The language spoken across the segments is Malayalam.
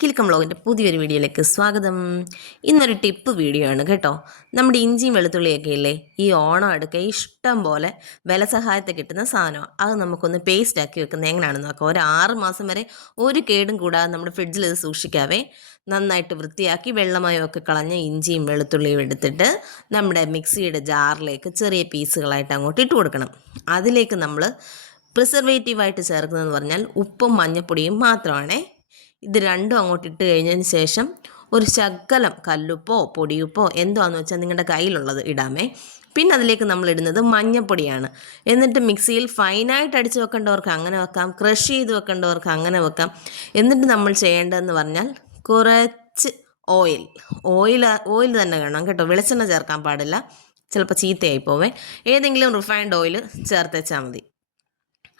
കിൽക്കം വ്ളോഗിന്റെ പുതിയൊരു വീഡിയോയിലേക്ക് സ്വാഗതം. ഇന്നൊരു ടിപ്പ് വീഡിയോ ആണ് കേട്ടോ. നമ്മുടെ ഇഞ്ചിയും വെളുത്തുള്ളിയൊക്കെ ഇല്ലേ? ഈ ഓണം അടുക്ക ഇഷ്ടം പോലെ വില സഹായത്തെ കിട്ടുന്ന സാധനമാണ്. അത് നമുക്കൊന്ന് പേസ്റ്റ് ആക്കി വെക്കുന്നത് എങ്ങനെയാണെന്ന് നോക്കാം. ഒരു ആറ് മാസം വരെ ഒരു കേടും കൂടാതെ നമ്മുടെ ഫ്രിഡ്ജിൽ ഇത് സൂക്ഷിക്കാവേ. നന്നായിട്ട് വൃത്തിയാക്കി വെള്ളമയമൊക്കെ കളഞ്ഞ് ഇഞ്ചിയും വെളുത്തുള്ളിയും എടുത്തിട്ട് നമ്മുടെ മിക്സിയുടെ ജാറിലേക്ക് ചെറിയ പീസുകളായിട്ട് അങ്ങോട്ട് ഇട്ട് കൊടുക്കണം. അതിലേക്ക് നമ്മൾ പ്രിസർവേറ്റീവായിട്ട് ചേർക്കുന്നതെന്ന് പറഞ്ഞാൽ ഉപ്പും മഞ്ഞപ്പൊടിയും മാത്രമാണേ ഇത് രണ്ടും അങ്ങോട്ട് ഇട്ട് കഴിഞ്ഞതിന് ശേഷം ഒരു ശകലം കല്ലുപ്പോ പൊടിയുപ്പോ എന്താണെന്ന് വെച്ചാൽ നിങ്ങളുടെ കയ്യിലുള്ളത് ഇടാമേ. പിന്നെ അതിലേക്ക് നമ്മൾ ഇടുന്നത് മഞ്ഞപ്പൊടിയാണ്. എന്നിട്ട് മിക്സിയിൽ ഫൈനായിട്ട് അടിച്ച് വെക്കേണ്ടവർക്ക് അങ്ങനെ വെക്കാം ക്രഷ് ചെയ്ത് വെക്കേണ്ടവർക്ക് അങ്ങനെ വെക്കാം. എന്നിട്ട് നമ്മൾ ചെയ്യേണ്ടതെന്ന് പറഞ്ഞാൽ കുറച്ച് ഓയിൽ. ഓയിൽ ഓയിൽ തന്നെ വേണം കേട്ടോ. വെളിച്ചെണ്ണ ചേർക്കാൻ പാടില്ല. ചിലപ്പോൾ ചീത്തയായി പോവേ. ഏതെങ്കിലും റിഫൈൻഡ് ഓയിൽ ചേർത്തേച്ചാൽ മതി.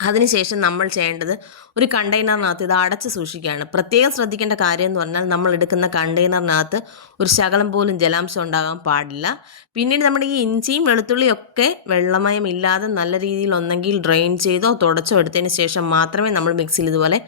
അതിനുശേഷം നമ്മൾ ചെയ്യേണ്ടത് ഒരു കണ്ടെയ്നറിനകത്ത് ഇത് അടച്ച് സൂക്ഷിക്കുകയാണ്. പ്രത്യേകം ശ്രദ്ധിക്കേണ്ട കാര്യം എന്ന് പറഞ്ഞാൽ നമ്മൾ എടുക്കുന്ന കണ്ടെയ്നറിനകത്ത് ഒരു ശകലം പോലും ജലാംശം ഉണ്ടാകാൻ പാടില്ല. പിന്നീട് നമ്മുടെ ഈ ഇഞ്ചിയും വെളുത്തുള്ളിയും ഒക്കെ വെള്ളമയം ഇല്ലാതെ നല്ല രീതിയിൽ ഒന്നെങ്കിൽ ഡ്രെയിൻ ചെയ്തോ തുടച്ചോ എടുത്തതിന് ശേഷം മാത്രമേ നമ്മൾ മിക്സിയിൽ ഇതുപോലെ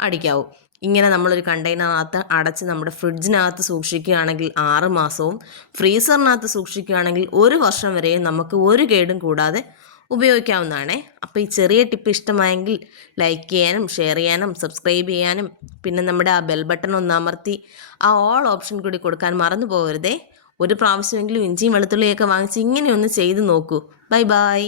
അടിക്കാവൂ. ഇങ്ങനെ നമ്മളൊരു കണ്ടെയ്നറിനകത്ത് അടച്ച് നമ്മുടെ ഫ്രിഡ്ജിനകത്ത് സൂക്ഷിക്കുകയാണെങ്കിൽ ആറ് മാസവും ഫ്രീസറിനകത്ത് സൂക്ഷിക്കുകയാണെങ്കിൽ ഒരു വർഷം വരെയും നമുക്ക് ഒരു കേടും കൂടാതെ ഉപയോഗിക്കാവുന്നതാണ്. അപ്പോൾ ഈ ചെറിയ ടിപ്പ് ഇഷ്ടമായെങ്കിൽ ലൈക്ക് ചെയ്യാനും ഷെയർ ചെയ്യാനും സബ്സ്ക്രൈബ് ചെയ്യാനും പിന്നെ നമ്മുടെ ആ ബെൽ ബട്ടൺ ഒന്ന് അമർത്തി ആ ഓൾ ഓപ്ഷൻ കൂടി കൊടുക്കാൻ മറന്നു പോകരുതേ. ഒരു പ്രാവശ്യമെങ്കിലും ഇഞ്ചിയും വെളുത്തുള്ളിയൊക്കെ വാങ്ങിച്ച് ഇങ്ങനെയൊന്ന് ചെയ്ത് നോക്കൂ. Bye bye